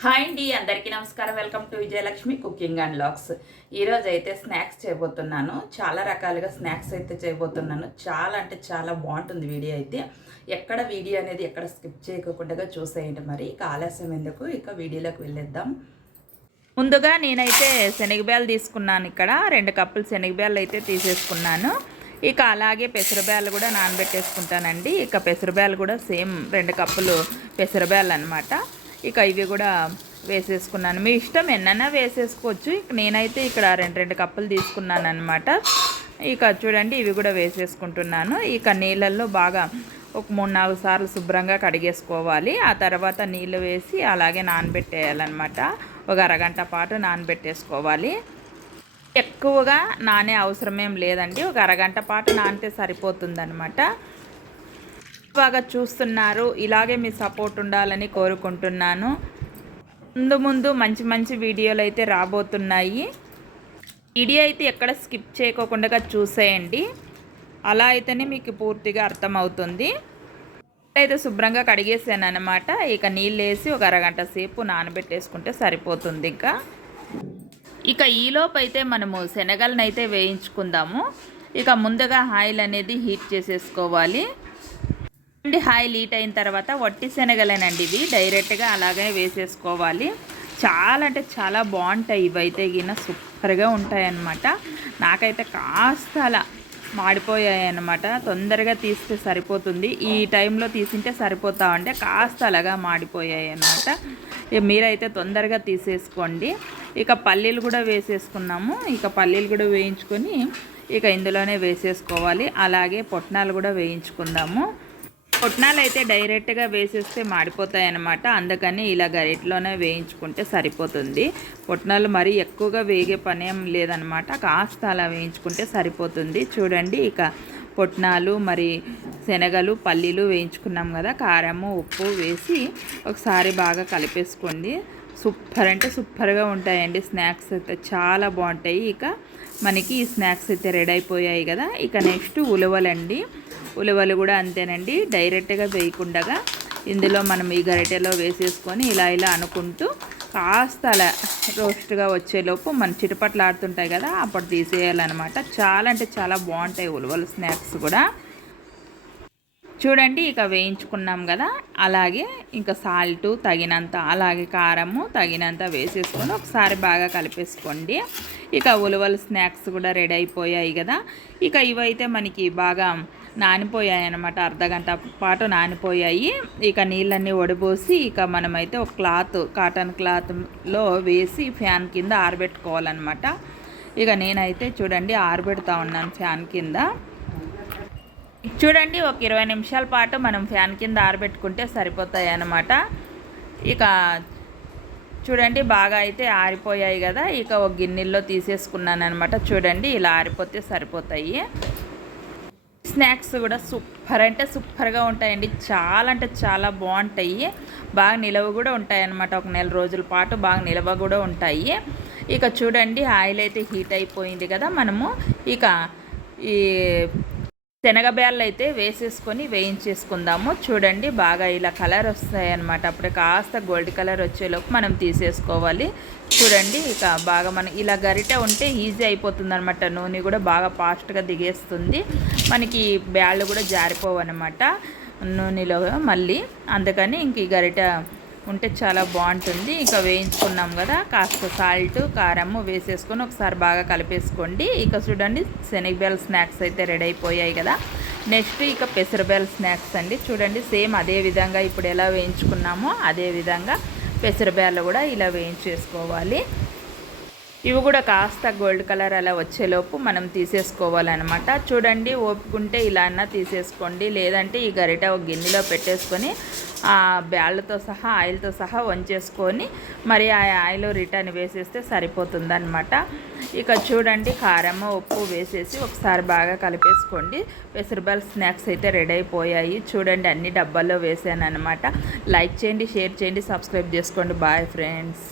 Hi అండి అందరికీ నమస్కారం. Welcome to Vijayalakshmi cooking and lakhs. ఈరోజు అయితే స్నాక్స్ చేయబోతున్నాను. చాలా రకాలుగా స్నాక్స్ అయితే చేయబోతున్నాను. చాలా అంటే చాలా బాగుంటుంది వీడియో అయితే. ఎక్కడ వీడియో అనేది ఎక్కడ స్కిప్ చేయకుండా చూసేయండి మరి. ఇక ఆలస్యం ఎందుకు? ఇక వీడియోలోకి వెళ్ళేద్దాం. ముందుగా నేనైతే శనగబ్యాలు తీసుకున్నాను ఇక్కడ. రెండు కప్పులు శనగబ్యాలు అయితే తీసేసుకున్నాను. ఇక అలాగే పెసరబ్యాలు కూడా నానబెట్టేసుకుంటానండి. ఇక పెసరబ్యాలు కూడా సేమ్ రెండు కప్పులు పెసరబ్యాలు అనమాట ఇక ఇవి కూడా వేసేసుకున్నాను. మీ ఇష్టం ఎన్నైనా వేసేసుకోవచ్చు. నేనైతే ఇక్కడ రెండు రెండు కప్పులు తీసుకున్నాను అనమాట ఇక చూడండి ఇవి కూడా వేసేసుకుంటున్నాను. ఇక నీళ్ళల్లో బాగా ఒక మూడు నాలుగు సార్లు శుభ్రంగా కడిగేసుకోవాలి. ఆ తర్వాత నీళ్ళు వేసి అలాగే నానబెట్టేయాలన్నమాట. ఒక అరగంట పాటు నానబెట్టేసుకోవాలి. ఎక్కువగా నానే అవసరమేం లేదండి. ఒక అరగంట పాటు నానితే సరిపోతుందనమాట బాగా చూస్తున్నారు. ఇలాగే మీ సపోర్ట్ ఉండాలని కోరుకుంటున్నాను. ముందు ముందు మంచి మంచి వీడియోలు అయితే రాబోతున్నాయి. వీడియో అయితే ఎక్కడ స్కిప్ చేయకోకుండా చూసేయండి. అలా అయితేనే మీకు పూర్తిగా అర్థమవుతుంది. అయితే శుభ్రంగా కడిగేసాను అనమాట ఇక నీళ్ళు వేసి ఒక అరగంట సేపు నానబెట్టేసుకుంటే సరిపోతుంది ఇంకా. ఇక ఈలోపు అయితే మనము శనగలను అయితే వేయించుకుందాము. ఇక ముందుగా ఆయిల్ అనేది హీట్ చేసేసుకోవాలి. అండి హాయ్ లీట్ అయిన తర్వాత వట్టి శనగలేనండి ఇవి. డైరెక్ట్గా అలాగే వేసేసుకోవాలి. చాలా అంటే చాలా బాగుంటాయి ఇవైతే. గిన సూపర్గా ఉంటాయి అన్నమాట నాకైతే కాస్త అలా మాడిపోయాయన్నమాట. తొందరగా తీస్తే సరిపోతుంది. ఈ టైంలో తీసింటే సరిపోతా ఉంటే కాస్త అలాగా మాడిపోయాయి అన్నమాట మీరైతే తొందరగా తీసేసుకోండి. ఇక పల్లీలు కూడా వేసేసుకున్నాము. ఇక పల్లీలు కూడా వేయించుకొని ఇక ఇందులోనే వేసేసుకోవాలి. అలాగే పొట్నాలు కూడా వేయించుకుందాము. పొట్నాలు అయితే డైరెక్ట్గా వేసేస్తే మాడిపోతాయి అన్నమాట అందుకని ఇలా గరిటలోనే వేయించుకుంటే సరిపోతుంది. పొట్నాలు మరీ ఎక్కువగా వేగే పనేం లేదనమాట కాస్త అలా వేయించుకుంటే సరిపోతుంది. చూడండి ఇక పొట్నాలు మరి శనగలు పల్లీలు వేయించుకున్నాం కదా కారము ఉప్పు వేసి ఒకసారి బాగా కలిపేసుకోండి. సూపర్ అంటే సూపర్గా ఉంటాయండి స్నాక్స్ అయితే. చాలా బాగుంటాయి. ఇక మనకి ఈ స్నాక్స్ అయితే రెడీ అయిపోయాయి కదా. ఇక నెక్స్ట్ ఉలవలండి. ఉలవలు కూడా అంతేనండి. డైరెక్ట్గా వేయకుండా ఇందులో మనం ఈ గరిటెలో వేసేసుకొని ఇలా ఇలా అనుకుంటూ కాస్త అలా రోస్ట్గా వచ్చేలోపు మన చిటపట్లు ఆడుతుంటాయి కదా అప్పుడు తీసేయాలన్నమాట. చాలా అంటే చాలా బాగుంటాయి ఉలవలు స్నాక్స్ కూడా. చూడండి ఇక వేయించుకున్నాం కదా. అలాగే ఇంకా సాల్ట్ తగినంత అలాగే కారము తగినంత వేసేసుకొని ఒకసారి బాగా కలిపేసుకోండి. ఇక ఉలవలు స్నాక్స్ కూడా రెడీ అయిపోయాయి కదా. ఇక ఇవైతే మనకి బాగా నానిపోయాయి అనమాట అర్ధగంట పాటు నానిపోయాయి. ఇక నీళ్ళన్నీ ఒడిపోసి ఇక మనమైతే ఒక క్లాత్ కాటన్ క్లాత్లో వేసి ఫ్యాన్ కింద ఆరబెట్టుకోవాలన్నమాట. ఇక నేనైతే చూడండి ఆరబెడతా ఉన్నాను ఫ్యాన్ కింద. చూడండి ఒక ఇరవై నిమిషాల పాటు మనం ఫ్యాన్ కింద ఆరబెట్టుకుంటే సరిపోతాయి అన్నమాట. ఇక చూడండి బాగా అయితే ఆరిపోయాయి కదా. ఇక ఒక గిన్నెల్లో తీసేసుకున్నాను అనమాట చూడండి ఇలా ఆరిపోతే సరిపోతాయి. స్నాక్స్ కూడా సూపర్ అంటే సూపర్గా ఉంటాయండి. చాలా అంటే చాలా బాగుంటాయి. బాగా నిలవ కూడా ఉంటాయి అన్నమాట. ఒక నెల రోజుల పాటు బాగా నిలవ కూడా ఉంటాయి. ఇక చూడండి ఆయిల్ అయితే హీట్ అయిపోయింది కదా మనము. ఇక ఈ శనగబ్యాళ్ళు అయితే వేసేసుకొని వేయించేసుకుందాము. చూడండి బాగా ఇలా కలర్ వస్తాయన్నమాట. అప్పుడు కాస్త గోల్డ్ కలర్ వచ్చేలోపు మనం తీసేసుకోవాలి. చూడండి ఇక బాగా మనం ఇలా గరిట ఉంటే ఈజీ అయిపోతుంది అనమాట నూనె కూడా బాగా ఫాస్ట్గా దిగేస్తుంది. మనకి బ్యాళ్ళు కూడా జారిపోవన్నమాట నూనెలో మళ్ళీ. అందుకని ఇంక ఈ గరిట ఉంటే చాలా బాగుంటుంది. ఇక వేయించుకున్నాం కదా కాస్త సాల్ట్ కారము వేసేసుకొని ఒకసారి బాగా కలిపేసుకోండి. ఇక చూడండి శనగబేల స్నాక్స్ అయితే రెడీ అయిపోయాయి కదా. నెక్స్ట్ ఇక పెసరబెల్ స్నాక్స్ అండి. చూడండి సేమ్ అదే విధంగా ఇప్పుడు ఎలా వేయించుకున్నామో అదే విధంగా పెసరబేలు కూడా ఇలా వేయించేసుకోవాలి. ఇవి కూడా కాస్త గోల్డ్ కలర్ అలా వచ్చేలోపు మనం తీసేసుకోవాలన్నమాట. చూడండి ఓపుకుంటే ఇలా అన్నా తీసేసుకోండి. లేదంటే ఈ గరిట ఒక గిన్నెలో పెట్టేసుకొని ఆ బ్యాళ్ళతో సహా ఆయిల్తో సహా వంచేసుకొని మరి ఆ ఆయిల్ రిటర్న్ వేసేస్తే సరిపోతుందన్నమాట. ఇక చూడండి కారం ఉప్పు వేసేసి ఒకసారి బాగా కలిపేసుకోండి. పెసరబాల్ స్నాక్స్ అయితే రెడీ అయిపోయాయి. చూడండి అన్ని డబ్బాల్లో వేసాను అనమాట లైక్ చేయండి షేర్ చేయండి సబ్స్క్రైబ్ చేసుకోండి. Bye friends.